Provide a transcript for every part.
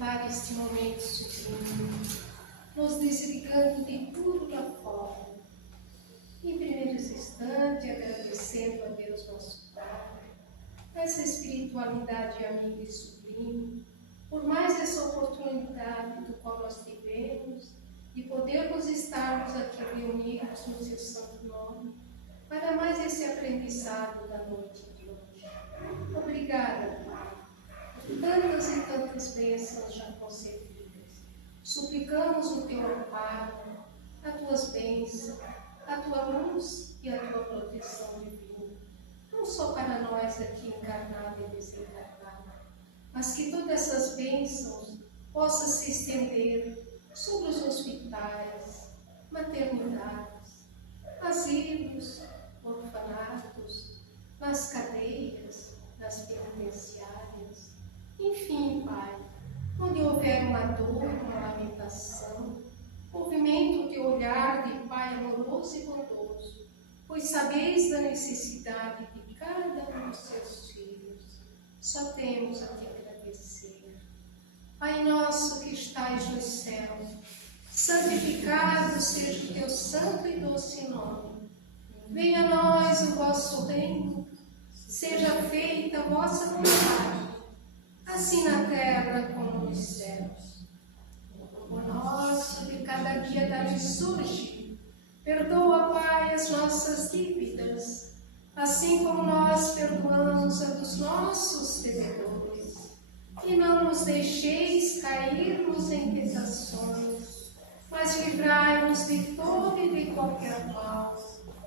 experimentar este momento sublime, nos desligando de tudo lá fora. Em primeiros instantes, agradecendo a Deus nosso Pai, essa espiritualidade amiga e sublime, por mais essa oportunidade do qual nós tivemos, de podermos estarmos aqui reunidos no seu santo nome, para mais esse aprendizado da noite de hoje. Obrigada, Pai, por tantas e tantas bênçãos já concedidas. Suplicamos o teu amparo, as tuas bênçãos, a tua luz e a tua proteção divina, não só para nós aqui encarnados e desencarnados, mas que todas essas bênçãos possam se estender sobre os hospitais, maternidades, asilos, orfanatos, nas cadeias, nas penitenciárias, enfim, Pai, onde houver uma dor, uma lamentação, movimento de olhar de Pai amoroso e bondoso, pois sabeis da necessidade de cada um dos seus filhos. Só temos a te agradecer. Pai nosso que estais nos céus, santificado seja o teu santo e doce nome. Venha a nós o vosso reino, seja feita a vossa vontade, assim na terra como nos céus. O nosso de cada dia dá-nos hoje. Perdoa, Pai, as nossas dívidas, assim como nós perdoamos a dos nossos devedores. E não nos deixeis cairmos em tentações, mas livrai-nos de todo e de qualquer mal,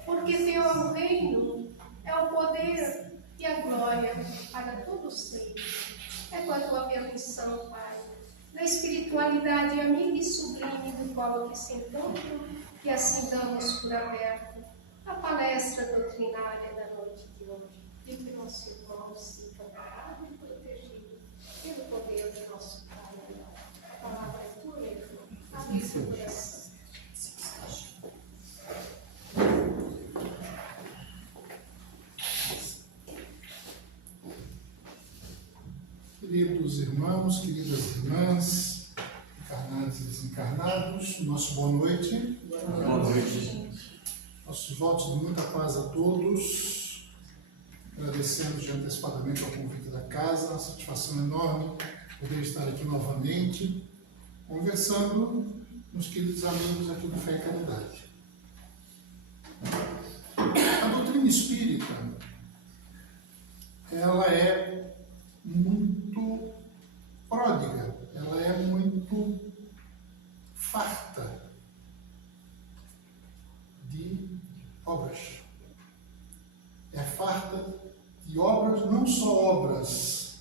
porque teu é o reino, é o poder e a glória para todos sempre. É com a tua benção, Pai, na espiritualidade amiga e sublime do qual aqui se encontram, e assim damos por aberto a palestra doutrinária da noite de hoje. E que nosso irmão se amparados e protegido pelo poder do nosso Pai. A palavra é tua, irmão. Abre seu coração. Queridos irmãos, queridas irmãs, encarnados e desencarnados, nosso boa noite. Boa noite. Nossos votos de muita paz a todos, agradecendo já antecipadamente ao convite da casa, uma satisfação enorme poder estar aqui novamente, conversando com os queridos amigos aqui do Fé e Caridade. A doutrina espírita, ela é muito pródiga, ela é muito farta de obras. É farta de obras, não só obras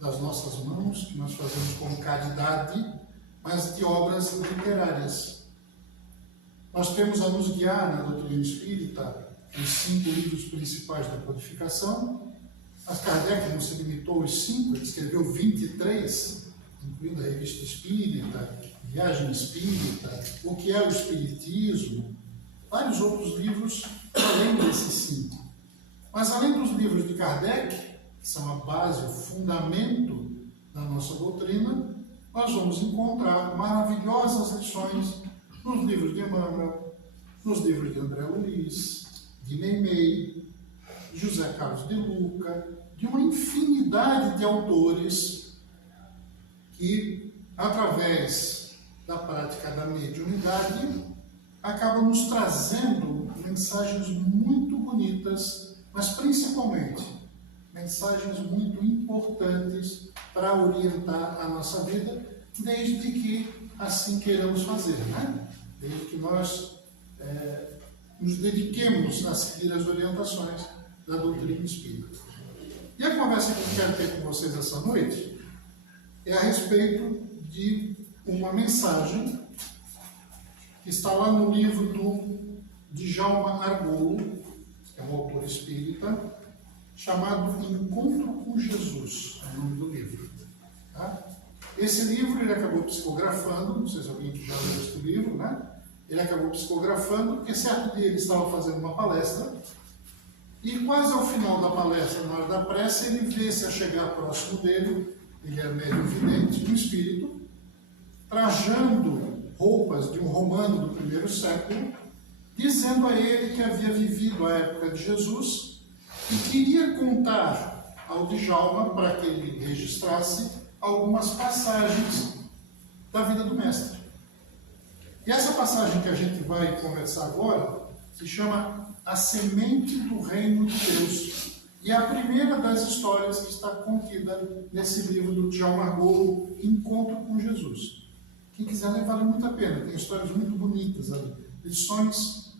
das nossas mãos, que nós fazemos com caridade, mas de obras literárias. Nós temos a nos guiar na doutrina espírita os 5 livros principais da codificação. Mas Kardec não se limitou aos 5, ele escreveu 23, incluindo a Revista Espírita, Viagem Espírita, O que é o Espiritismo, vários outros livros além desses 5. Mas além dos livros de Kardec, que são a base, o fundamento da nossa doutrina, nós vamos encontrar maravilhosas lições nos livros de Emmanuel, nos livros de André Luiz, de Meimei, José Carlos de Luca, de uma infinidade de autores que, através da prática da mediunidade, acabam nos trazendo mensagens muito bonitas, mas principalmente mensagens muito importantes para orientar a nossa vida, desde que assim queiramos fazer, né? Desde que nós nos dediquemos a seguir as orientações da doutrina espírita. E a conversa que eu quero ter com vocês essa noite é a respeito de uma mensagem que está lá no livro do Djalma Argolo, que é um autor espírita, chamado Encontro com Jesus, é o nome do livro. Tá? Esse livro ele acabou psicografando, não sei se alguém já leu este livro, né? Ele acabou psicografando, porque certo dia ele estava fazendo uma palestra, e quase ao final da palestra, na hora da prece, ele vê-se a chegar próximo dele, ele é médium vidente, um espírito, trajando roupas de um romano do primeiro século, dizendo a ele que havia vivido a época de Jesus e queria contar ao Djalma para que ele registrasse algumas passagens da vida do mestre. E essa passagem que a gente vai conversar agora se chama A Semente do Reino de Deus. E é a primeira das histórias que está contida nesse livro do Djalma Argolo, Encontro com Jesus. Quem quiser ler, vale muito a pena. Tem histórias muito bonitas ali. Lições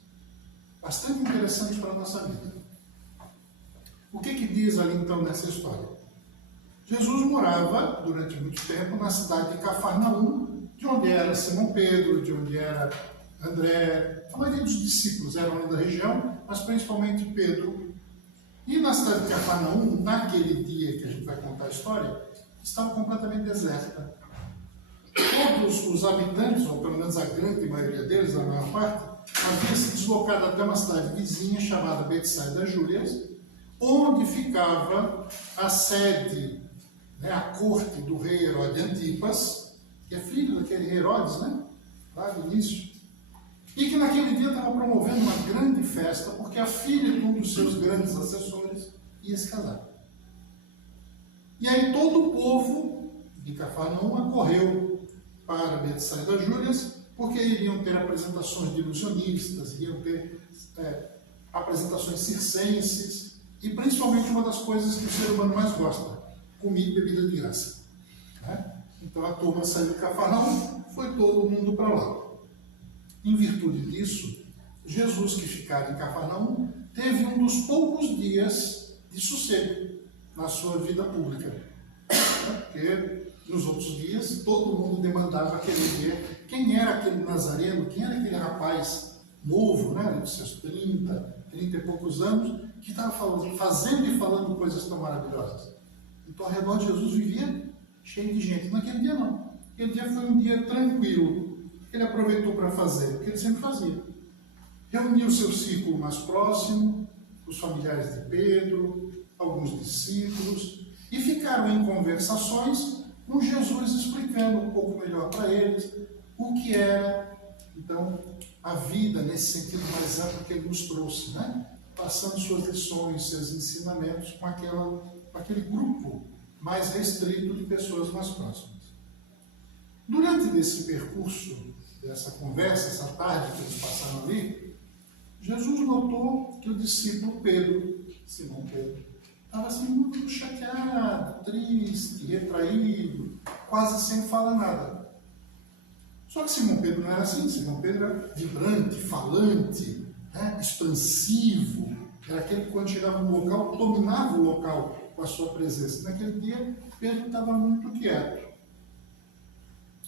bastante interessantes para a nossa vida. O que diz ali então nessa história? Jesus morava durante muito tempo na cidade de Cafarnaum, de onde era Simão Pedro, de onde era André. A maioria dos discípulos eram da região, mas principalmente Pedro. E na cidade de Cafarnaum, naquele dia que a gente vai contar a história, estava completamente deserta. Todos os habitantes, ou pelo menos a grande maioria deles, a maior parte, havia se deslocado até uma cidade vizinha chamada Betsaida Júlias, onde ficava a sede, a corte do rei Herodes Antipas, que é filho daquele Herodes, lá no início, e que naquele dia estava promovendo uma grande festa, porque a filha de um dos seus grandes assessores ia se casar. E aí todo o povo de Cafarnaum acorreu para Betsaida Júlias, porque iriam ter apresentações de ilusionistas, iriam ter apresentações circenses, e principalmente uma das coisas que o ser humano mais gosta, comida e bebida de graça. Então a turma saiu de Cafarnaum, foi todo mundo para lá. Em virtude disso, Jesus, que ficara em Cafarnaum, teve um dos poucos dias de sossego na sua vida pública. Porque nos outros dias, todo mundo demandava querer ver quem era aquele nazareno, quem era aquele rapaz novo, de seus 30 e poucos anos, que estava fazendo e falando coisas tão maravilhosas. Então, ao redor de Jesus vivia cheio de gente. Naquele dia, não. Aquele dia foi um dia tranquilo. Ele aproveitou para fazer o que ele sempre fazia. Reuniu o seu círculo mais próximo, os familiares de Pedro, alguns discípulos, e ficaram em conversações com Jesus explicando um pouco melhor para eles o que era, então, a vida nesse sentido mais amplo que ele nos trouxe, passando suas lições, seus ensinamentos com aquele grupo mais restrito de pessoas mais próximas. Durante esse percurso, dessa conversa, essa tarde que eles passaram ali, Jesus notou que o discípulo Pedro, Simão Pedro, estava assim muito chateado, triste, retraído, quase sem falar nada. Só que Simão Pedro não era assim. Simão Pedro era vibrante, falante, expansivo. Era aquele que, quando chegava no local, dominava o local com a sua presença. Naquele dia, Pedro estava muito quieto.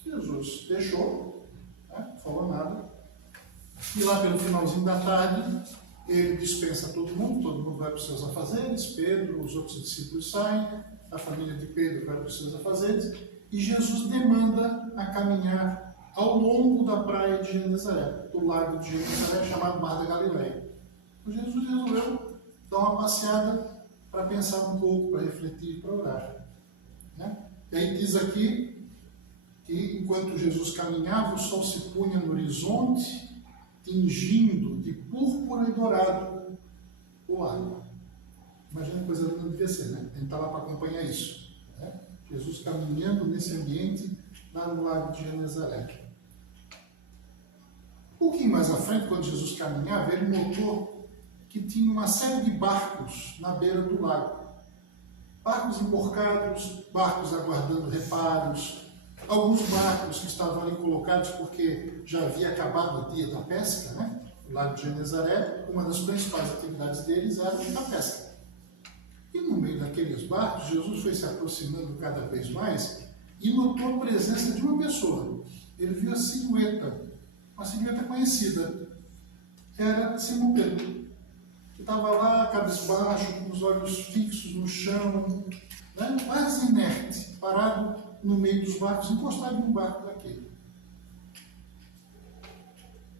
Jesus deixou, não falou nada. E lá pelo finalzinho da tarde, ele dispensa todo mundo vai para os seus afazeres, Pedro, os outros discípulos saem, a família de Pedro vai para os seus afazeres, e Jesus demanda a caminhar ao longo da praia de Genezaré, do lago de Genezaré, chamado Mar da Galileia. Então Jesus resolveu dar uma passeada para pensar um pouco, para refletir, para orar. E aí diz aqui que enquanto Jesus caminhava, o sol se punha no horizonte, tingindo de púrpura e dourado o lago. Imagina que coisa linda devia ser, Tem que estar lá para acompanhar isso. Jesus caminhando nesse ambiente lá no lago de Genezaré. Um pouquinho mais à frente, quando Jesus caminhava, ele notou que tinha uma série de barcos na beira do lago. Barcos emborcados, barcos aguardando reparos, alguns barcos que estavam ali colocados porque já havia acabado o dia da pesca, O lago de Genezaré, uma das principais atividades deles era a pesca. E no meio daqueles barcos, Jesus foi se aproximando cada vez mais e notou a presença de uma pessoa. Ele viu a silhueta, uma silhueta conhecida. Era Simão Pedro, que estava lá, cabisbaixo, com os olhos fixos no chão, quase inerte, parado no meio dos barcos, encostado num barco daquele.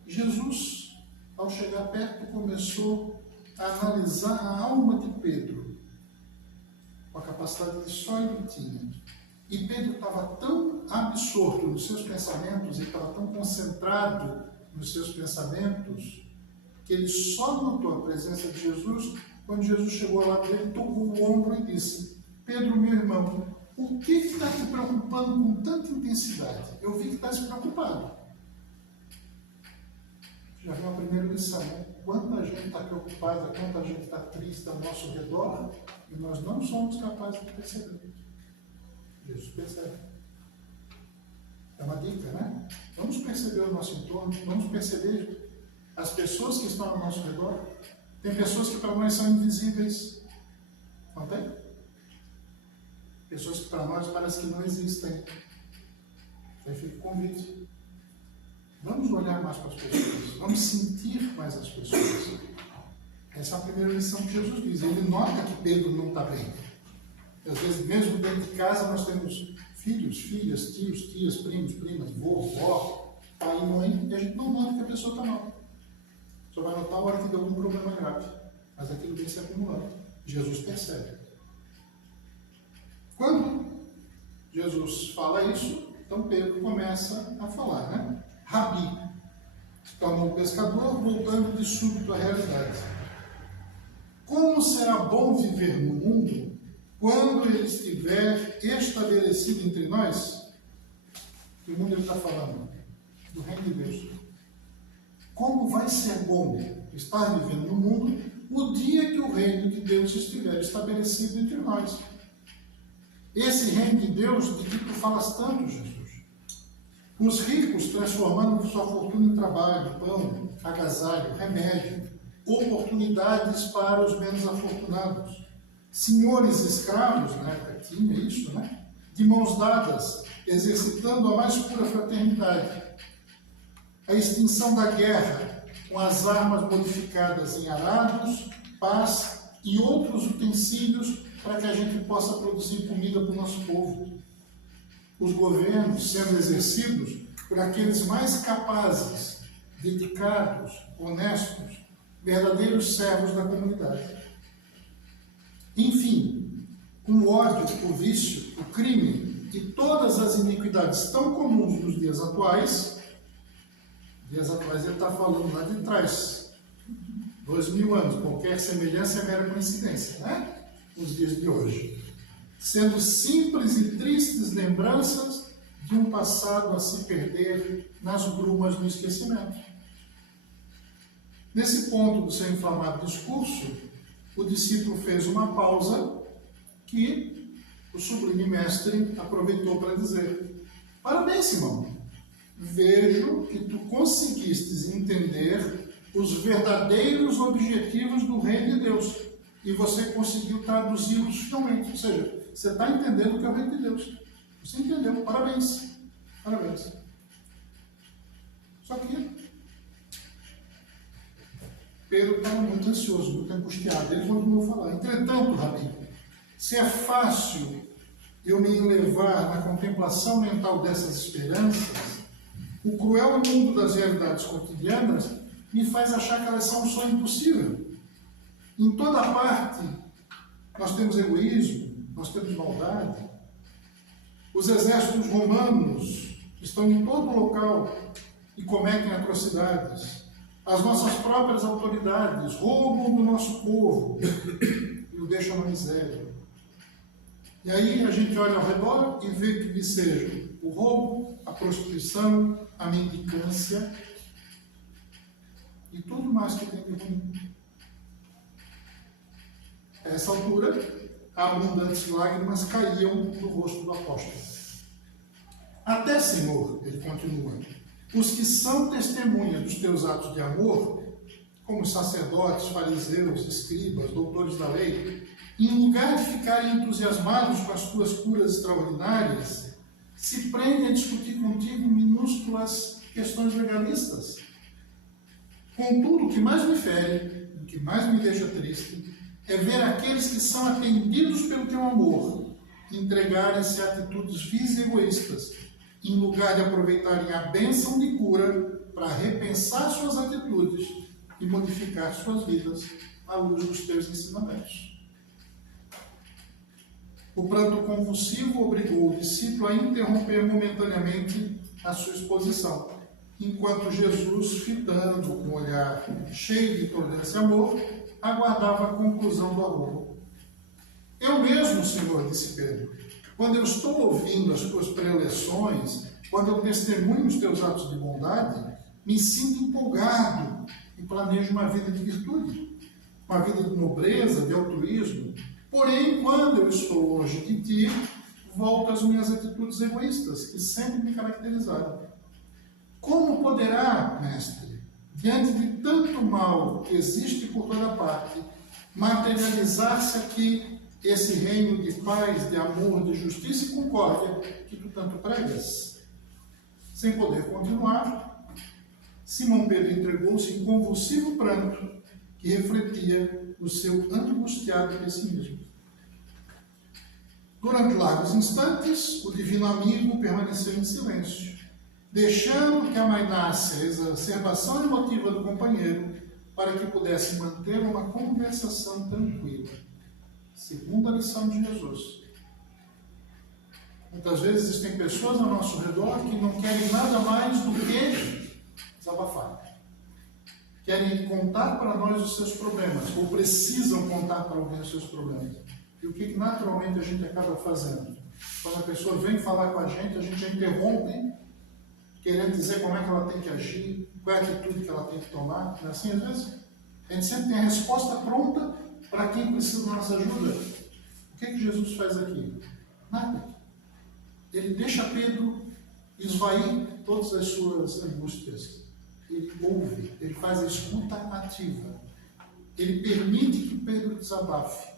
Jesus, ao chegar perto, começou a analisar a alma de Pedro, com a capacidade que só ele tinha. E Pedro estava tão absorto absorto nos seus pensamentos e estava tão concentrado nos seus pensamentos que ele só notou a presença de Jesus quando Jesus chegou lá dele, tocou o ombro e disse: Pedro, meu irmão, o que está te preocupando com tanta intensidade? Eu vi que está se preocupado. Já viu a primeira lição, né? Quanta gente está preocupada, quanta gente está triste ao nosso redor e nós não somos capazes de perceber. Jesus percebe. É uma dica, né? Vamos perceber o nosso entorno, vamos perceber as pessoas que estão ao nosso redor. Tem pessoas que para nós são invisíveis. Não tem? Pessoas que para nós parece que não existem. Aí fica o convite. Vamos olhar mais para as pessoas. Vamos sentir mais as pessoas. Essa é a primeira lição que Jesus diz. Ele nota que Pedro não está bem. Às vezes, mesmo dentro de casa, nós temos filhos, filhas, tios, tias, primos, primas, vô, vó, pai e mãe, e a gente não nota que a pessoa está mal. Só vai notar a hora que deu algum problema grave. Mas aquilo vem se acumulando. Jesus percebe. Quando Jesus fala isso, então Pedro começa a falar, né? Rabi, se tornou um pescador, voltando de súbito à realidade. Como será bom viver no mundo quando ele estiver estabelecido entre nós? Que mundo ele está falando? Do reino de Deus. Como vai ser bom estar vivendo no mundo o dia que o reino de Deus estiver estabelecido entre nós? Esse reino de Deus de que tu falas tanto, Jesus. Os ricos transformando sua fortuna em trabalho, pão, agasalho, remédio, oportunidades para os menos afortunados. Senhores escravos, na época tinha isso, né? De mãos dadas, exercitando a mais pura fraternidade. A extinção da guerra, com as armas modificadas em arados, paz e outros utensílios para que a gente possa produzir comida para o nosso povo. Os governos sendo exercidos por aqueles mais capazes, dedicados, honestos, verdadeiros servos da comunidade. Enfim, com o ódio, o vício, o crime e todas as iniquidades tão comuns nos dias atuais ele está falando lá de trás, 2000 anos, qualquer semelhança é mera coincidência, né? Nos dias de hoje. Sendo simples e tristes lembranças de um passado a se perder nas brumas do esquecimento. Nesse ponto do seu inflamado discurso, o discípulo fez uma pausa que o sublime mestre aproveitou para dizer: parabéns, Simão, vejo que tu conseguistes entender os verdadeiros objetivos do reino de Deus e você conseguiu traduzi-los finalmente, ou seja, você está entendendo o que é o reino de Deus. Você entendeu, parabéns. Parabéns. Só que Pedro estava muito ansioso, muito angustiado. Ele continuou a falar: entretanto, Rabi, se é fácil eu me elevar na contemplação mental dessas esperanças, o cruel mundo das realidades cotidianas me faz achar que elas são um sonho impossível. Em toda parte, nós temos egoísmo, nós temos maldade. Os exércitos romanos estão em todo local e cometem atrocidades. As nossas próprias autoridades roubam do nosso povo e o deixam na miséria. E aí a gente olha ao redor e vê que seja o roubo, a prostituição, a mendicância e tudo mais que tem de ruim. A essa altura, abundantes lágrimas caíam do rosto do apóstolo. Até, Senhor, ele continua, os que são testemunha dos teus atos de amor, como sacerdotes, fariseus, escribas, doutores da lei, em lugar de ficarem entusiasmados com as tuas curas extraordinárias, se prendem a discutir contigo minúsculas questões legalistas. Contudo, o que mais me fere, o que mais me deixa triste, é ver aqueles que são atendidos pelo teu amor entregarem-se a atitudes vis e egoístas, em lugar de aproveitarem a bênção de cura para repensar suas atitudes e modificar suas vidas à luz dos teus ensinamentos. O pranto convulsivo obrigou o discípulo a interromper momentaneamente a sua exposição, enquanto Jesus, fitando com um olhar cheio de tolerância e amor, aguardava a conclusão do arrobo. Eu mesmo, Senhor, disse Pedro, quando eu estou ouvindo as tuas preleções, quando eu testemunho os teus atos de bondade, me sinto empolgado e planejo uma vida de virtude, uma vida de nobreza, de altruísmo. Porém, quando eu estou longe de ti, volto às minhas atitudes egoístas, que sempre me caracterizaram. Como poderá, mestre, diante de tanto mal que existe por toda parte, materializar-se aqui esse reino de paz, de amor, de justiça e concórdia que tu tanto pregas? Sem poder continuar, Simão Pedro entregou-se em convulsivo pranto que refletia o seu angustiado pessimismo. Durante largos instantes, o divino amigo permaneceu em silêncio, deixando que amainasse a exacerbação emotiva do companheiro para que pudesse manter uma conversação tranquila. Segunda lição de Jesus. Muitas vezes existem pessoas ao nosso redor que não querem nada mais do que desabafar. Querem contar para nós os seus problemas, ou precisam contar para alguém os seus problemas. E o que naturalmente a gente acaba fazendo? Quando a pessoa vem falar com a gente já interrompe, querendo dizer como é que ela tem que agir, qual é a atitude que ela tem que tomar. Não é assim, às vezes? A gente sempre tem a resposta pronta para quem precisa da nossa ajuda. O que Jesus faz aqui? Nada. Ele deixa Pedro esvair todas as suas angústias. Ele ouve, ele faz a escuta ativa. Ele permite que Pedro desabafe.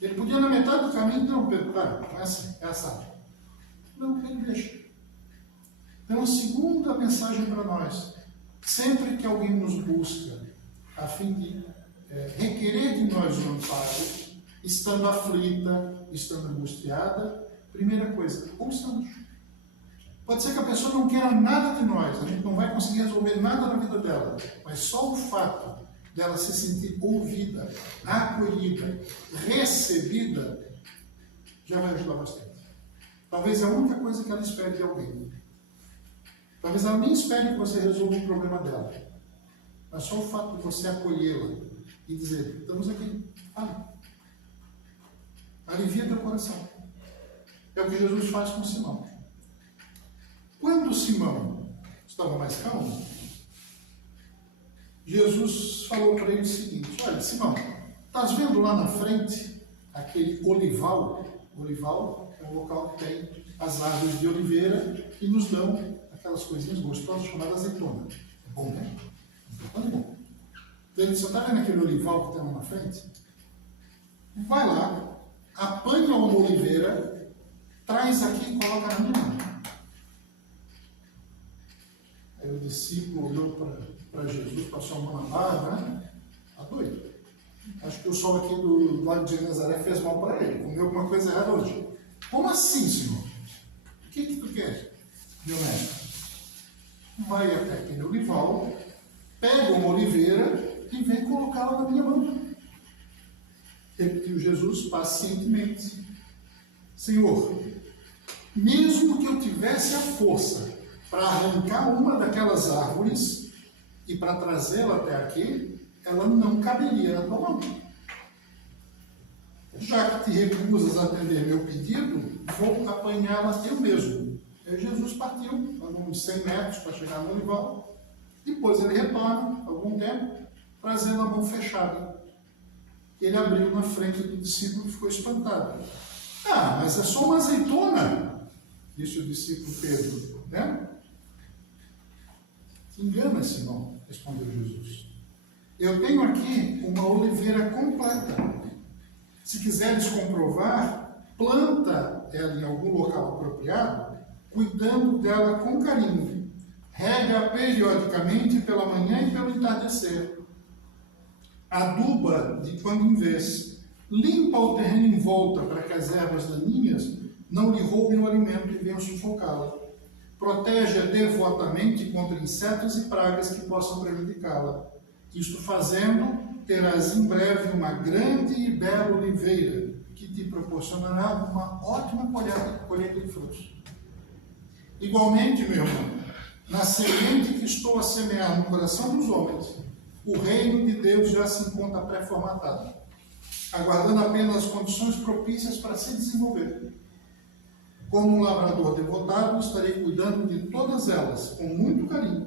Ele podia, na metade do caminho, não, Pedro, cara, não é assim, é assado. Não, ele deixa. Então, a segunda mensagem para nós: sempre que alguém nos busca a fim de requerer de nós um amparo, estando aflita, estando angustiada, primeira coisa, ouçamos. Pode ser que a pessoa não queira nada de nós, a gente não vai conseguir resolver nada na vida dela, mas só o fato dela se sentir ouvida, acolhida, recebida, já vai ajudar bastante. Talvez a única coisa que ela espere de alguém. Talvez ela nem espere que você resolva o problema dela, mas só o fato de você acolhê-la e dizer: estamos aqui, fale. Alivia teu coração. É o que Jesus faz com Simão. Quando Simão estava mais calmo, Jesus falou para ele o seguinte: olha, Simão, estás vendo lá na frente aquele olival? Olival é um local que tem as árvores de oliveira que nos dão aquelas coisinhas gostosas chamadas azeitona. É bom, né? Azeitona é bom. Então ele disse: você está vendo aquele olival que tem lá na frente? Vai lá, apanha uma oliveira, traz aqui e coloca na minha mão. Aí o discípulo olhou para Jesus, passou a mão na barba, né? Está doido. Acho que o sol aqui do lago de Nazaré fez mal para ele. Comeu alguma coisa errada hoje. Como assim, Senhor? O que tu quer, meu mestre? Vai até aquele olival, pega uma oliveira e vem colocá-la na minha mão. Repetiu Jesus pacientemente: Senhor, mesmo que eu tivesse a força para arrancar uma daquelas árvores e para trazê-la até aqui, ela não caberia na tua mão. Já que te recusas a atender meu pedido, vou apanhá-la eu mesmo. Aí Jesus partiu, uns 100 metros para chegar no olival. Depois ele retorna, algum tempo, trazendo a mão fechada. Ele abriu na frente do discípulo e ficou espantado. Ah, mas é só uma azeitona, disse o discípulo Pedro, né? Te engana, Simão, respondeu Jesus. Eu tenho aqui uma oliveira completa. Se quiseres comprovar, planta ela em algum local apropriado, cuidando dela com carinho. Rega periodicamente pela manhã e pelo entardecer. Aduba de quando em vez. Limpa o terreno em volta para que as ervas daninhas não lhe roubem o alimento e venham sufocá-la. Protege-a devotamente contra insetos e pragas que possam prejudicá-la. Isto fazendo, terás em breve uma grande e bela oliveira que te proporcionará uma ótima colheita de frutos. Igualmente, meu irmão, na semente que estou a semear no coração dos homens, o reino de Deus já se encontra pré-formatado, aguardando apenas as condições propícias para se desenvolver. Como um lavrador devotado, estarei cuidando de todas elas com muito carinho.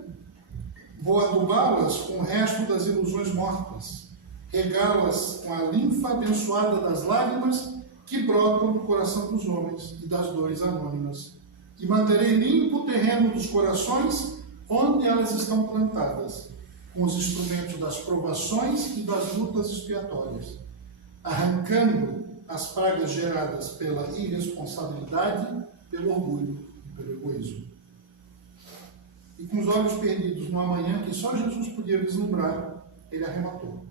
Vou adubá-las com o resto das ilusões mortas, regá-las com a linfa abençoada das lágrimas que brotam do coração dos homens e das dores anônimas, e manterei limpo o terreno dos corações onde elas estão plantadas, com os instrumentos das provações e das lutas expiatórias, arrancando as pragas geradas pela irresponsabilidade, pelo orgulho e pelo egoísmo. E com os olhos perdidos no amanhã que só Jesus podia vislumbrar, ele arrematou.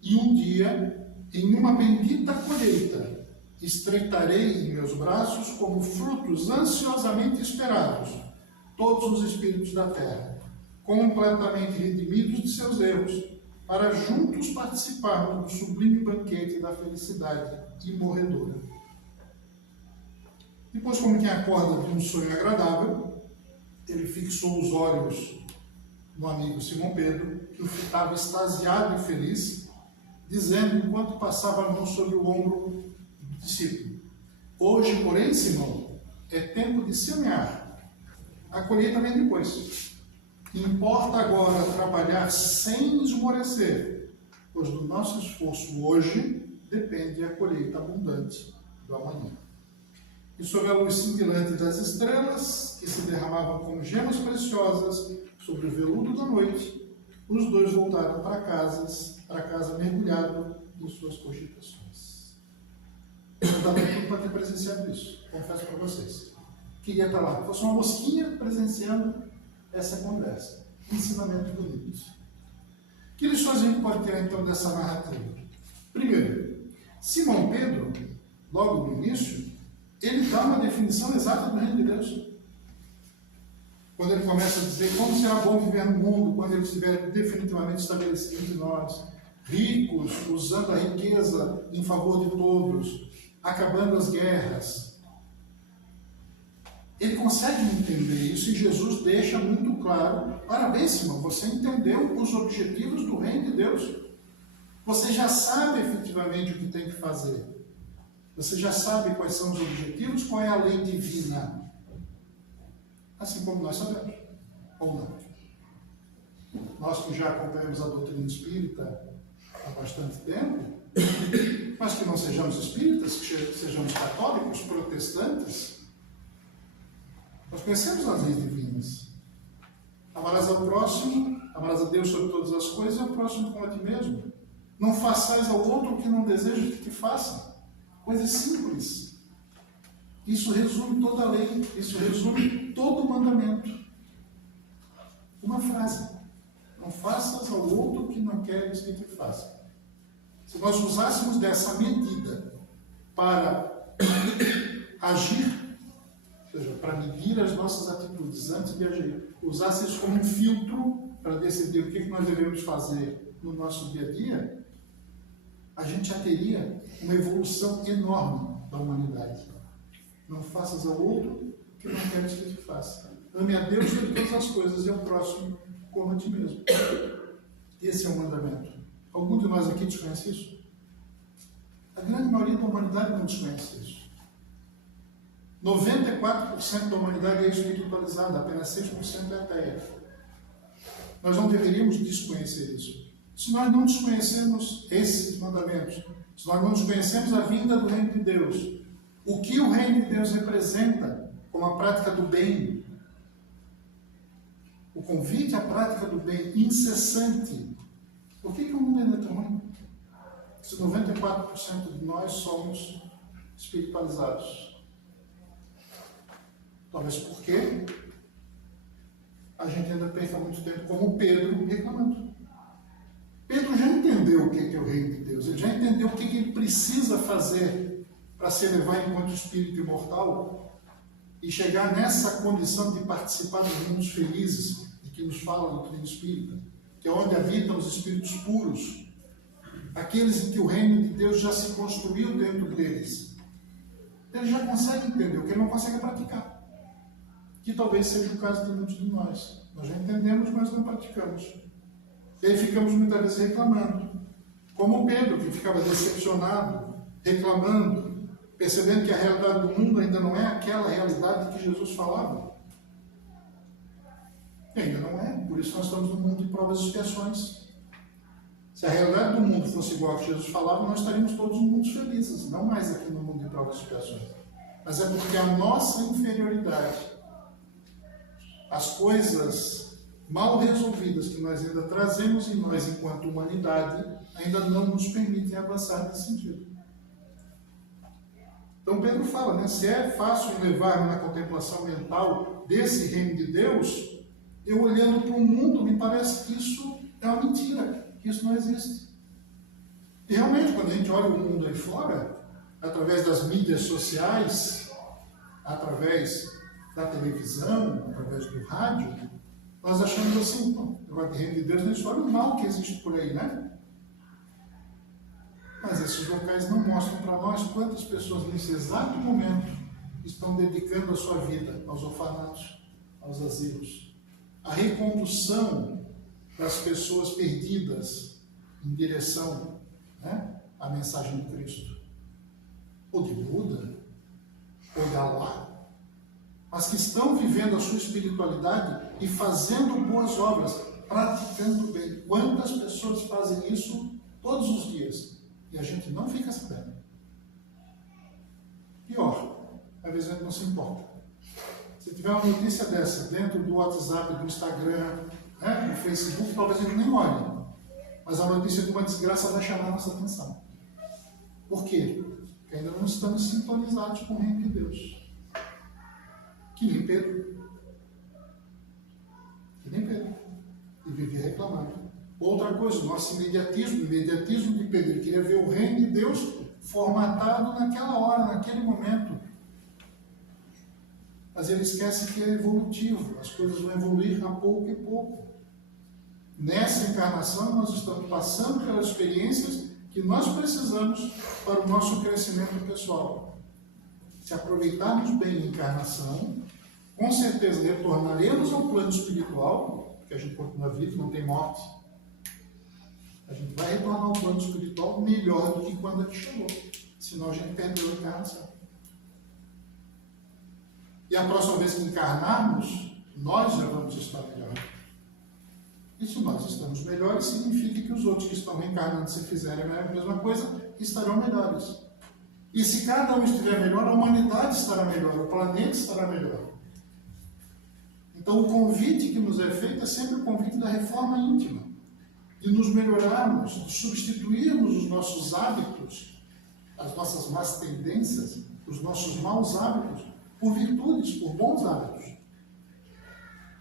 E um dia, em uma bendita colheita, estreitarei em meus braços como frutos ansiosamente esperados todos os espíritos da terra, completamente redimidos de seus erros, para juntos participarmos do sublime banquete da felicidade imorredora. Depois, como quem acorda de um sonho agradável, ele fixou os olhos no amigo Simão Pedro, que o fitava extasiado e feliz, dizendo, enquanto passava a mão sobre o ombro do discípulo: hoje, porém, Simão, é tempo de semear. A colheita vem depois. Importa agora trabalhar sem esmorecer, pois do nosso esforço hoje depende a colheita abundante do amanhã. E sob a luz cintilante das estrelas, que se derramavam como gemas preciosas sobre o veludo da noite, os dois voltaram para casa mergulhado em suas cogitações. Eu não dava tempo para ter presenciado isso, confesso para vocês. Queria estar lá, fosse uma mosquinha presenciando essa conversa. Ensinamento bonito. Que lições a gente pode tirar então dessa narrativa? Primeiro, Simão Pedro, logo no início, ele dá uma definição exata do reino de Deus. Quando ele começa a dizer como será bom viver no mundo, quando ele estiver definitivamente estabelecido entre nós, ricos, usando a riqueza em favor de todos, acabando as guerras. Ele consegue entender isso e Jesus deixa muito claro: parabéns, Simão, você entendeu os objetivos do reino de Deus. Você já sabe efetivamente o que tem que fazer. Você já sabe quais são os objetivos, qual é a lei divina. Assim como nós sabemos, ou não. Nós que já acompanhamos a doutrina espírita há bastante tempo, mas que não sejamos espíritas, que sejamos católicos, protestantes, nós conhecemos as leis divinas. Amarás ao próximo, amarás a Deus sobre todas as coisas e ao próximo como a ti mesmo. Não façais ao outro o que não desejas que te faça. Coisas simples. Isso resume toda a lei, isso resume todo o mandamento. Uma frase: não faças ao outro o que não queres que te faça. Se nós usássemos dessa medida para agir, ou seja, para medir as nossas atitudes antes de agir, usasse isso como um filtro para decidir o que nós devemos fazer no nosso dia a dia, a gente já teria uma evolução enorme da humanidade. Não faças ao outro o que não queres que te faça. Ame a Deus sobre todas as coisas e ao próximo como a ti mesmo. Esse é o mandamento. Algum de nós aqui desconhece isso? A grande maioria da humanidade não desconhece isso. 94% da humanidade é espiritualizada, apenas 6% é ateia. Nós não deveríamos desconhecer isso. Se nós não desconhecemos esses mandamentos, se nós não desconhecemos a vinda do reino de Deus, o que o reino de Deus representa como a prática do bem, o convite à prática do bem incessante, por que o mundo ainda é tão ruim? Se 94% de nós somos espiritualizados. Talvez porque a gente ainda perca muito tempo como Pedro reclamando. Pedro já entendeu o que é o reino de Deus, ele já entendeu o que ele precisa fazer para se elevar enquanto espírito imortal e chegar nessa condição de participar dos mundos felizes de que nos fala a doutrina espírita, que é onde habitam os espíritos puros, aqueles em que o reino de Deus já se construiu dentro deles, Ele já consegue entender, o que ele não consegue é praticar. Que talvez seja o caso de muitos de nós. Nós já entendemos, mas não praticamos. E aí ficamos muitas vezes reclamando. Como Pedro, que ficava decepcionado, reclamando, percebendo que a realidade do mundo ainda não é aquela realidade que Jesus falava. E ainda não é, por isso nós estamos no mundo de provas e expiações. Se a realidade do mundo fosse igual ao que Jesus falava, nós estaríamos todos muito felizes, não mais aqui no mundo de provas e expiações. Mas é porque a nossa inferioridade, as coisas mal resolvidas que nós ainda trazemos em nós enquanto humanidade, ainda não nos permitem avançar nesse sentido. Então Pedro fala, né? Se é fácil levar-me na contemplação mental desse reino de Deus, eu olhando para o mundo, me parece que isso é uma mentira, que isso não existe. E realmente, quando a gente olha o mundo aí fora, através das mídias sociais, através da televisão, através do rádio, nós achamos assim, agora de reino de Deus, a gente olha o mal que existe por aí, né? Mas esses locais não mostram para nós quantas pessoas nesse exato momento estão dedicando a sua vida aos orfanatos, aos asilos, a recondução das pessoas perdidas em direção, né, à mensagem de Cristo, ou de Buda, ou de Allah, mas que estão vivendo a sua espiritualidade e fazendo boas obras, praticando bem. Quantas pessoas fazem isso todos os dias e a gente não fica sabendo? Pior, às vezes a gente não se importa. Se tiver uma notícia dessa dentro do WhatsApp, do Instagram, né, do Facebook, talvez a gente nem olhe. Mas a notícia de uma desgraça vai chamar a nossa atenção. Por quê? Porque ainda não estamos sintonizados com o reino de Deus. Que nem Pedro. Que nem Pedro. E vivia reclamando. Outra coisa, o nosso imediatismo de Pedro. Ele queria ver o reino de Deus formatado naquela hora, naquele momento. Mas ele esquece que é evolutivo, as coisas vão evoluir a pouco e pouco. Nessa encarnação, nós estamos passando pelas experiências que nós precisamos para o nosso crescimento pessoal. Se aproveitarmos bem a encarnação, com certeza retornaremos ao plano espiritual, porque a gente continua vivo, não tem morte. A gente vai retornar ao plano espiritual melhor do que quando a gente chegou, senão a gente perdeu a encarnação. E a próxima vez que encarnarmos, nós já vamos estar melhor. E se nós estamos melhores, significa que os outros que estão reencarnando, se fizerem a mesma coisa, estarão melhores. E se cada um estiver melhor, a humanidade estará melhor, o planeta estará melhor. Então o convite que nos é feito é sempre o convite da reforma íntima, de nos melhorarmos, de substituirmos os nossos hábitos, as nossas más tendências, os nossos maus hábitos, por virtudes, por bons hábitos.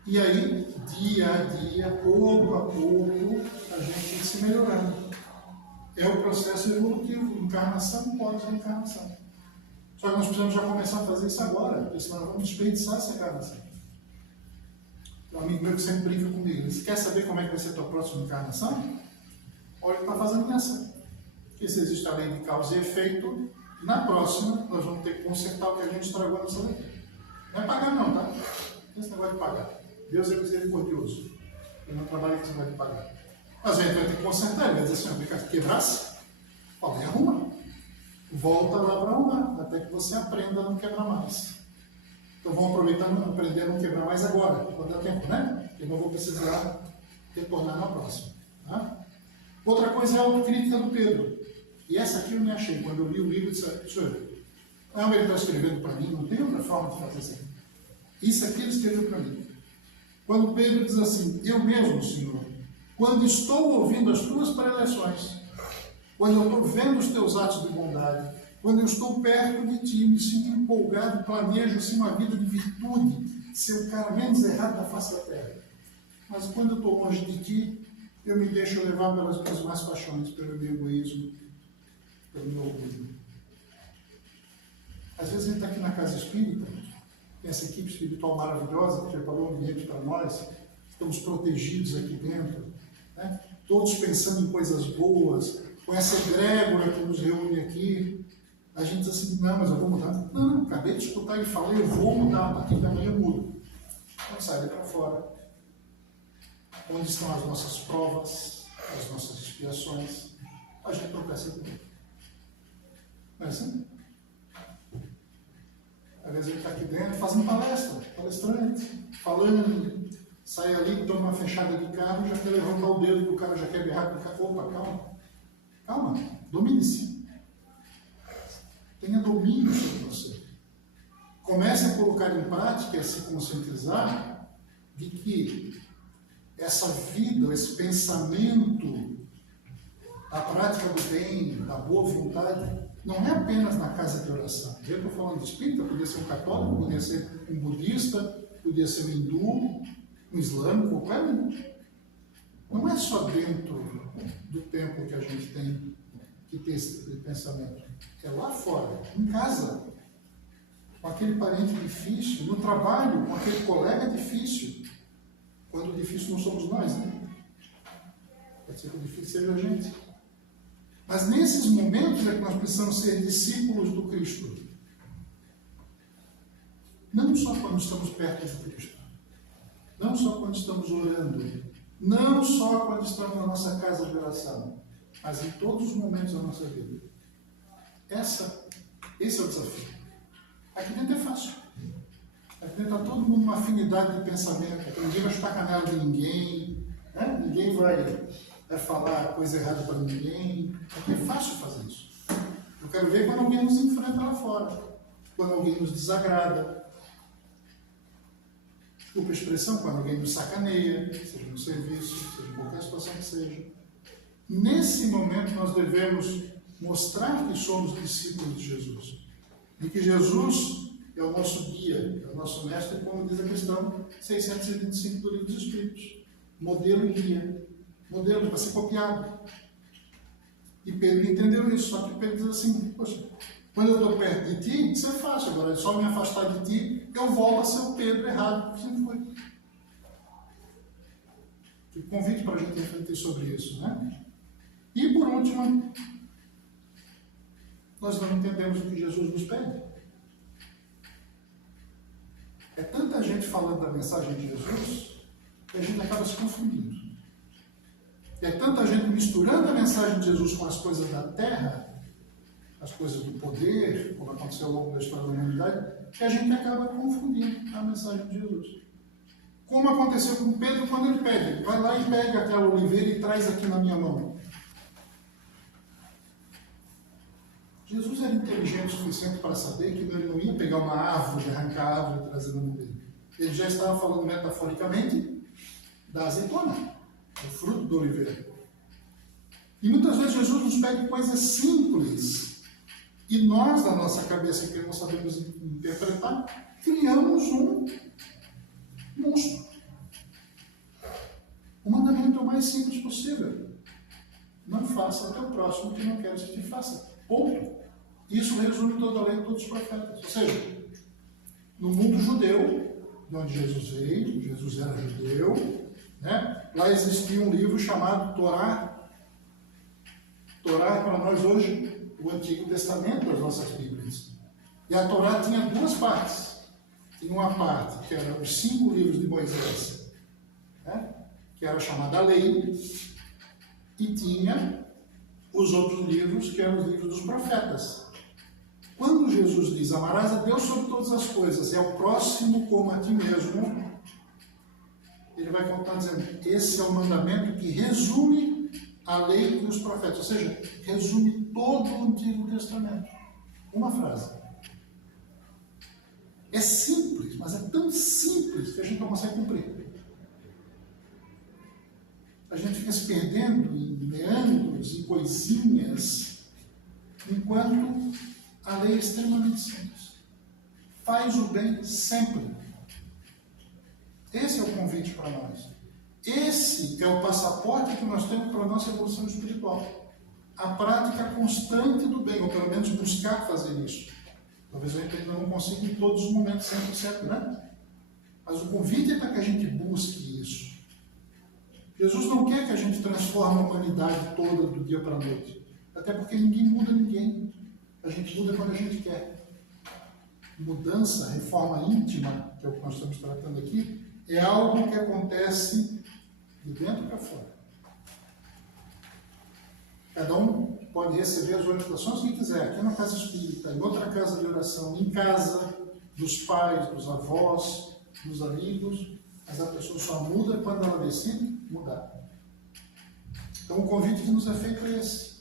E aí, dia a dia, pouco a pouco, a gente tem que se melhorando. É o processo evolutivo, encarnação pós-encarnação. Só que nós precisamos já começar a fazer isso agora, porque senão nós vamos desperdiçar essa encarnação. Tem um amigo meu que sempre brinca comigo, ele diz, quer saber como é que vai ser a tua próxima encarnação? Olha o que está fazendo nessa. Porque se existe a lei de causa e efeito, na próxima nós vamos ter que consertar o que a gente estragou nessa lei. Não é pagar não, tá? Não tem esse negócio de pagar. Deus é misericordioso. Ele não trabalha com esse negócio de pagar. Mas a gente vai ter que consertar, ele vai dizer assim, quebrasse? Pode arruma. Volta lá para arrumar, até que você aprenda a não quebrar mais. Então vamos aproveitar e aprender a não quebrar mais agora, quando dá tempo, né? Eu não vou precisar retornar na próxima. Tá? Outra coisa é a autocrítica do Pedro. E essa aqui eu me achei. Quando eu li o livro, eu disse, senhor, não, ele está escrevendo para mim, não tem outra forma de fazer assim. Isso aqui ele escreveu para mim. Quando Pedro diz assim, eu mesmo, Senhor, quando estou ouvindo as tuas preleções, quando eu estou vendo os teus atos de bondade, quando eu estou perto de ti, me sinto empolgado, planejo assim uma vida de virtude, ser o cara menos errado da face da terra. Mas quando eu estou longe de ti, eu me deixo levar pelas minhas más paixões, pelo meu egoísmo, pelo meu orgulho. Às vezes a gente está aqui na casa espírita, tem essa equipe espiritual maravilhosa que preparou um ambiente para nós, estamos protegidos aqui dentro, né? Todos pensando em coisas boas, com essa egrégora que nos reúne aqui, A gente diz assim, não, mas eu vou mudar. Não, acabei de escutar ele falar, eu vou mudar, a partir de amanhã eu mudo. Então sai daí para fora. Onde estão as nossas provas, as nossas expiações? A gente tropeça com ele. Não é assim? Às vezes ele está aqui dentro fazendo palestra, palestrante, falando, sai ali, toma uma fechada de carro e já quer levantar o dedo, que o cara já quer berrar com o carro. Opa, calma. Calma, domine-se. Tenha domínio sobre você. Comece a colocar em prática, a se conscientizar de que essa vida, esse pensamento, a prática do bem, da boa vontade, não é apenas na casa de oração. Eu estou falando de espírita, podia ser um católico, podia ser um budista, podia ser um hindu, um islâmico, qualquer um. Não é só dentro do templo que a gente tem que ter esse tipo de pensamento. É lá fora, em casa, com aquele parente difícil, no trabalho, com aquele colega difícil. Quando o difícil não somos nós, né? Pode ser que o difícil seja a gente. Mas nesses momentos é que nós precisamos ser discípulos do Cristo. Não só quando estamos perto de Cristo. Não só quando estamos orando. Não só quando estamos na nossa casa de oração. Mas em todos os momentos da nossa vida. Esse é o desafio. Aqui dentro é fácil. Aqui dentro está todo mundo uma afinidade de pensamento. Aqui ninguém vai chutar canela de ninguém. Né? Ninguém vai falar coisa errada para ninguém. Aqui é fácil fazer isso. Eu quero ver quando alguém nos enfrenta lá fora. Quando alguém nos desagrada. Desculpa a expressão, quando alguém nos sacaneia, seja no serviço, seja em qualquer situação que seja. Nesse momento nós devemos mostrar que somos discípulos de Jesus. E que Jesus é o nosso guia, é o nosso mestre, como diz a questão 625 do Livro dos Espíritos. Modelo e guia. Modelo para ser copiado. E Pedro entendeu isso, só que Pedro diz assim, poxa, quando eu estou perto de ti, isso é fácil, agora é só me afastar de ti, eu volto a ser o Pedro errado, que sempre foi. Que convite para a gente refletir sobre isso, né? E por último, nós não entendemos o que Jesus nos pede. É tanta gente falando da mensagem de Jesus que a gente acaba se confundindo. É tanta gente misturando a mensagem de Jesus com as coisas da terra, as coisas do poder, como aconteceu ao longo da história da humanidade, que a gente acaba confundindo a mensagem de Jesus. Como aconteceu com Pedro quando ele pede, vai lá e pega aquela oliveira e traz aqui na minha mão. Jesus era inteligente o suficiente para saber que ele não ia pegar uma árvore, arrancar a árvore e trazer na mão dele. Ele já estava falando metaforicamente da azeitona, do fruto do oliveira. E muitas vezes Jesus nos pede coisas simples e nós, na nossa cabeça, que não sabemos interpretar, criamos um monstro. O mandamento é o mais simples possível. Não faça ao teu próximo o que não queres que te faça. Ponto. Isso resume toda a lei de todos os profetas. Ou seja, no mundo judeu, de onde Jesus veio, Jesus era judeu, né? Lá existia um livro chamado Torá. Torá, para nós hoje, o Antigo Testamento das nossas Bíblias. E a Torá tinha duas partes. Tinha uma parte que eram os 5 livros de Moisés, né? Que era chamada a Lei, e tinha os outros livros, que eram os livros dos profetas. Quando Jesus diz, amarás a Deus sobre todas as coisas, é o próximo como a ti mesmo, ele vai continuar dizendo, esse é o mandamento que resume a lei e os profetas, ou seja, resume todo o Antigo Testamento. Uma frase. É simples, mas é tão simples que a gente não consegue cumprir. A gente fica se perdendo em meandros e coisinhas, enquanto a lei é extremamente simples. Faz o bem sempre. Esse é o convite para nós. Esse é o passaporte que nós temos para a nossa evolução espiritual. A prática constante do bem, ou pelo menos buscar fazer isso. Talvez a gente ainda não consiga em todos os momentos 100%, né? Mas o convite é para que a gente busque isso. Jesus não quer que a gente transforme a humanidade toda do dia para a noite. Até porque ninguém muda ninguém. A gente muda quando a gente quer. Mudança, reforma íntima, que é o que nós estamos tratando aqui, é algo que acontece de dentro para fora. Cada um pode receber as orientações que quiser, aqui na casa espírita, em outra casa de oração, em casa, dos pais, dos avós, dos amigos, mas a pessoa só muda quando ela decide mudar. Então o convite que nos é feito é esse.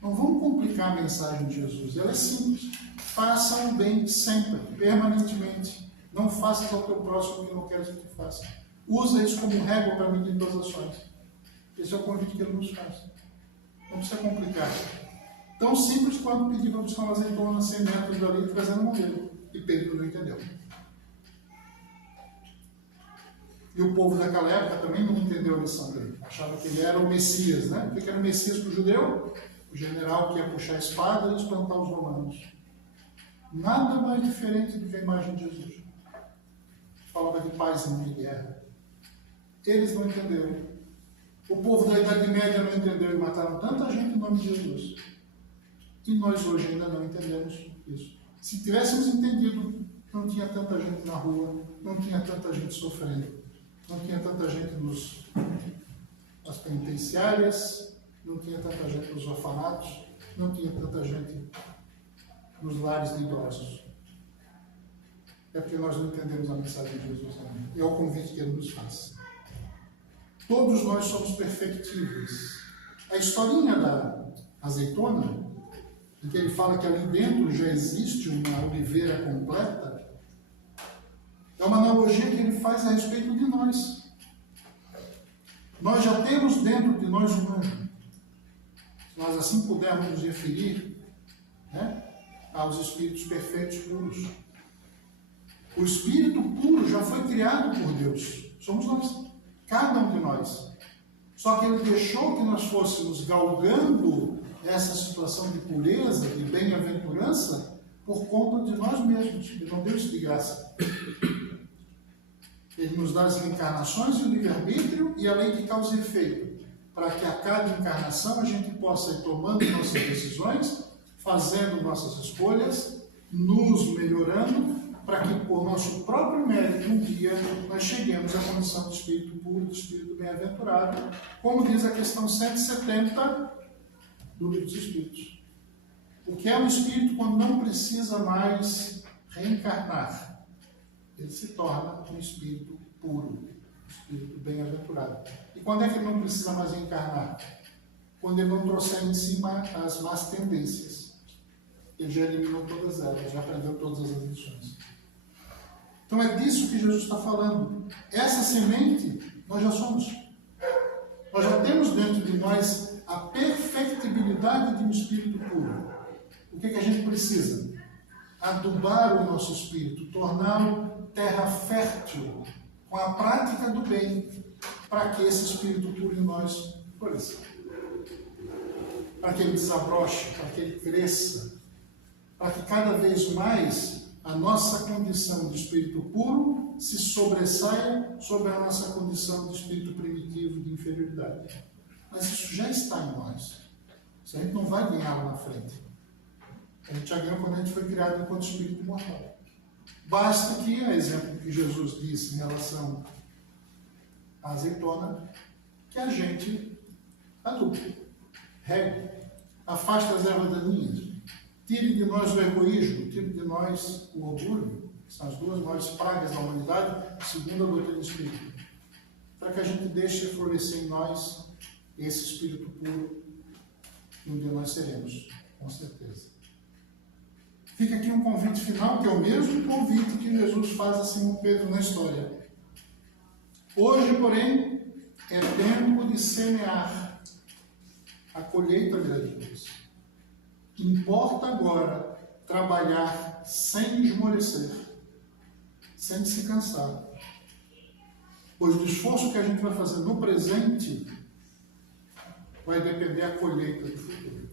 Não vamos complicar a mensagem de Jesus, ela é simples. Faça o bem sempre, permanentemente. Não faças ao teu próximo o que não queres que te faça. Usa isso como régua para medir tuas ações. Esse é o convite que ele nos faz. Não precisa complicar. Tão simples quanto pedir para buscar uma azeitona 100 metros dali e trazer no modelo. E Pedro não entendeu. E o povo daquela época também não entendeu a lição dele. Achava que ele era o Messias, né? O que era o Messias para o judeu? O general que ia puxar a espada e espantar os romanos. Nada mais diferente do que a imagem de Jesus. Falava de paz e não de guerra. Eles não entenderam. O povo da Idade Média não entendeu e mataram tanta gente em nome de Jesus. E nós hoje ainda não entendemos isso. Se tivéssemos entendido, não tinha tanta gente na rua, não tinha tanta gente sofrendo, não tinha tanta gente nas penitenciárias, não tinha tanta gente nos orfanatos, não tinha tanta gente nos lares de idosos. É porque nós não entendemos a mensagem de Jesus também. É o convite que ele nos faz. Todos nós somos perfectíveis. A historinha da azeitona, em que ele fala que ali dentro já existe uma oliveira completa, é uma analogia que ele faz a respeito de nós. Nós já temos dentro de nós um anjo. Se nós assim pudermos nos referir, né, aos espíritos perfeitos puros. O espírito puro já foi criado por Deus. Somos nós. Cada um de nós. Só que ele deixou que nós fôssemos galgando essa situação de pureza, de bem-aventurança, por conta de nós mesmos. Ele não deu isso de graça. Ele nos dá as reencarnações e o livre-arbítrio e a lei que causa efeito, para que a cada encarnação a gente possa ir tomando nossas decisões, fazendo nossas escolhas, nos melhorando, para que por nosso próprio mérito um dia nós cheguemos à condição de espírito puro, de espírito bem-aventurado, como diz a questão 170 do Livro dos Espíritos. O que é um espírito quando não precisa mais reencarnar? Ele se torna um espírito puro, um espírito bem-aventurado. E quando é que ele não precisa mais reencarnar? Quando ele não trouxer em cima as más tendências. Ele já eliminou todas elas, já aprendeu todas as lições. Então é disso que Jesus está falando. Essa semente nós já somos. Nós já temos dentro de nós a perfectibilidade de um espírito puro. O que a gente precisa? Adubar o nosso espírito, torná-lo terra fértil, com a prática do bem, para que esse espírito puro em nós floresça. Para que ele desabroche, para que ele cresça, para que cada vez mais a nossa condição de espírito puro se sobressaia sobre a nossa condição de espírito primitivo de inferioridade. Mas isso já está em nós. Isso a gente não vai ganhar lá na frente. A gente já ganhou quando a gente foi criado enquanto espírito mortal. Basta que, a exemplo que Jesus disse em relação à azeitona, que a gente adulte, regue, afaste as ervas daninhas, tire de nós o egoísmo, tire de nós o orgulho, que são as duas maiores pragas da humanidade, segundo a doutrina do Espírito, para que a gente deixe florescer em nós esse Espírito puro que um dia nós seremos, com certeza. Fica aqui um convite final, que é o mesmo convite que Jesus faz a Simão Pedro na história. Hoje, porém, é tempo de semear. A colheita virá depois. Importa agora trabalhar sem esmorecer, sem se cansar. Pois do esforço que a gente vai fazer no presente, vai depender a colheita do futuro.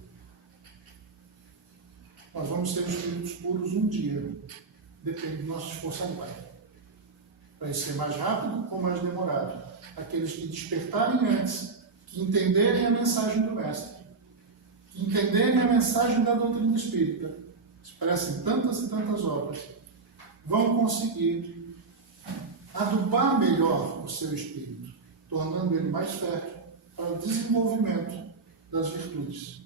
Nós vamos ser espíritos puros um dia. Depende do nosso esforço agora. Vai ser mais rápido ou mais demorado. Aqueles que despertarem antes, que entenderem a mensagem do Mestre, entenderem a mensagem da doutrina espírita, expressa em tantas e tantas obras, vão conseguir adubar melhor o seu espírito, tornando ele mais fértil para o desenvolvimento das virtudes.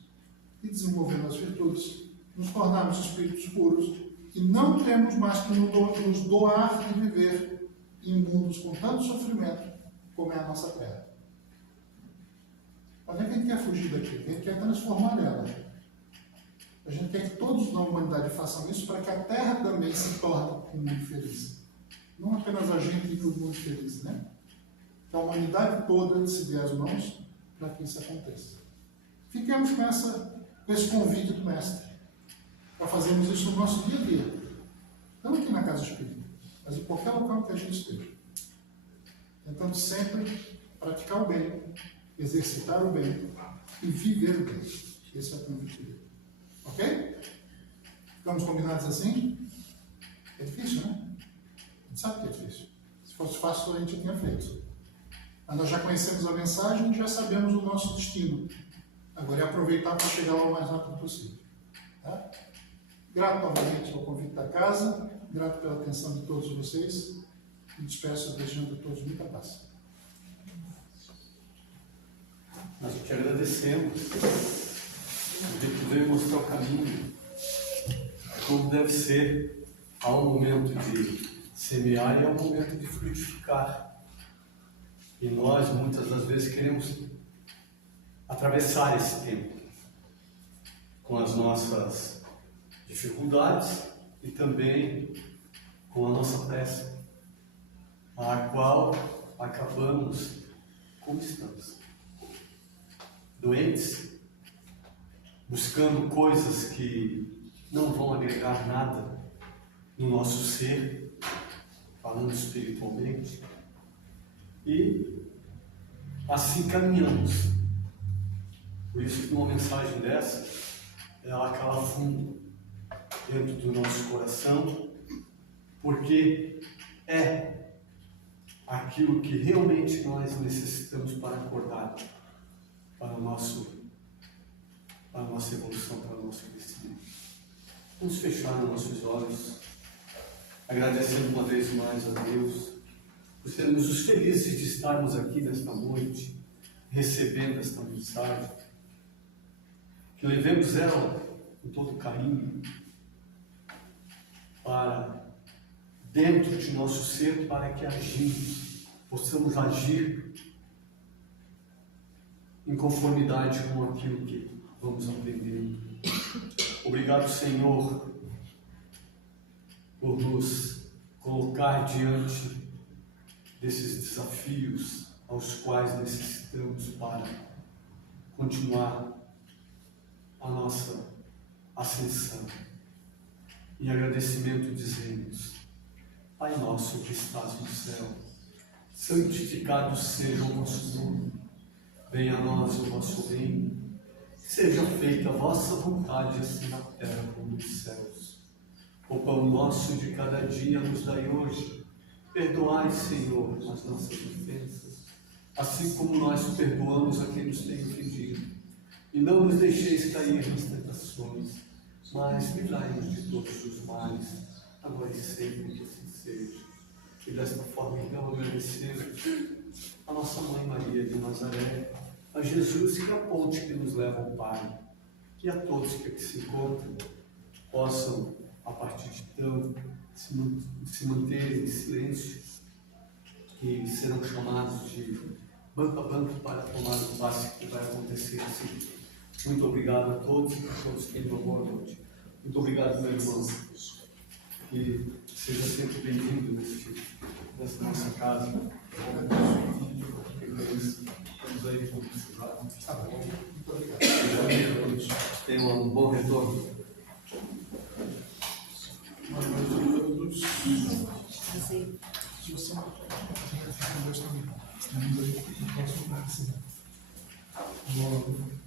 E desenvolvendo as virtudes, nos tornarmos espíritos puros e não temos mais que nos doar e viver em mundos com tanto sofrimento como é a nossa terra. Mas quem quer fugir daqui? Quem quer transformar ela? A gente quer que todos na humanidade façam isso para que a terra também se torne um mundo feliz. Não apenas a gente e o mundo feliz, né? Que a humanidade toda se dê as mãos para que isso aconteça. Fiquemos com esse convite do Mestre, para fazermos isso no nosso dia a dia. Não aqui na Casa Espírita, mas em qualquer local que a gente esteja. Tentando sempre praticar o bem, exercitar o bem e viver o bem. Esse é o convite dele. Ok? Ficamos combinados assim? É difícil, né? A gente sabe que é difícil. Se fosse fácil, a gente tinha feito. Mas nós já conhecemos a mensagem e já sabemos o nosso destino. Agora é aproveitar para chegar lá o mais rápido possível. Tá? Grato novamente ao convite da casa, grato pela atenção de todos vocês e despeço desejando a todos muita paz. Nós te agradecemos de poder mostrar o caminho, como deve ser ao momento de semear e ao momento de frutificar. E nós, muitas das vezes, queremos atravessar esse tempo com as nossas dificuldades e também com a nossa pressa, a qual acabamos como estamos, doentes, buscando coisas que não vão agregar nada no nosso ser, falando espiritualmente, e assim caminhamos. Por isso que uma mensagem dessa, ela cala fundo dentro do nosso coração, porque é aquilo que realmente nós necessitamos para acordar para a nossa evolução, para o nosso crescimento. Vamos fechar nossos olhos, agradecendo uma vez mais a Deus por sermos os felizes de estarmos aqui nesta noite, recebendo esta mensagem, que levemos ela com todo carinho para dentro de nosso ser, para que possamos agir em conformidade com aquilo que vamos aprendendo. Obrigado, Senhor, por nos colocar diante desses desafios aos quais necessitamos para continuar a nossa ascensão. Em agradecimento dizemos: Pai nosso que estás no céu, santificado seja o vosso nome, venha a nós o vosso reino, seja feita a vossa vontade, assim na terra como nos céus. O pão nosso de cada dia nos dai hoje. Perdoai, Senhor, as nossas ofensas, assim como nós perdoamos a quem nos tem ofendido. E não nos deixeis cair nas tentações, mas livrai-nos de todos os males, agora e sempre, que assim seja. E desta forma, então, agradecemos a nossa Mãe Maria de Nazaré, a Jesus, que é a ponte que nos leva ao Pai, e a todos que aqui se encontram possam, a partir de então, se manterem em silêncio, que serão chamados de banco a banco para tomar o passe que vai acontecer assim. Muito obrigado a todos e a todos tenham uma boa noite. Muito obrigado, meu irmão. Que seja sempre bem-vindo nessa nossa casa. Estamos aí com precisar. Muito obrigado. Tenham um bom retorno. Boa noite a todos. Se você não também, estamos aí no próximo. Boa noite.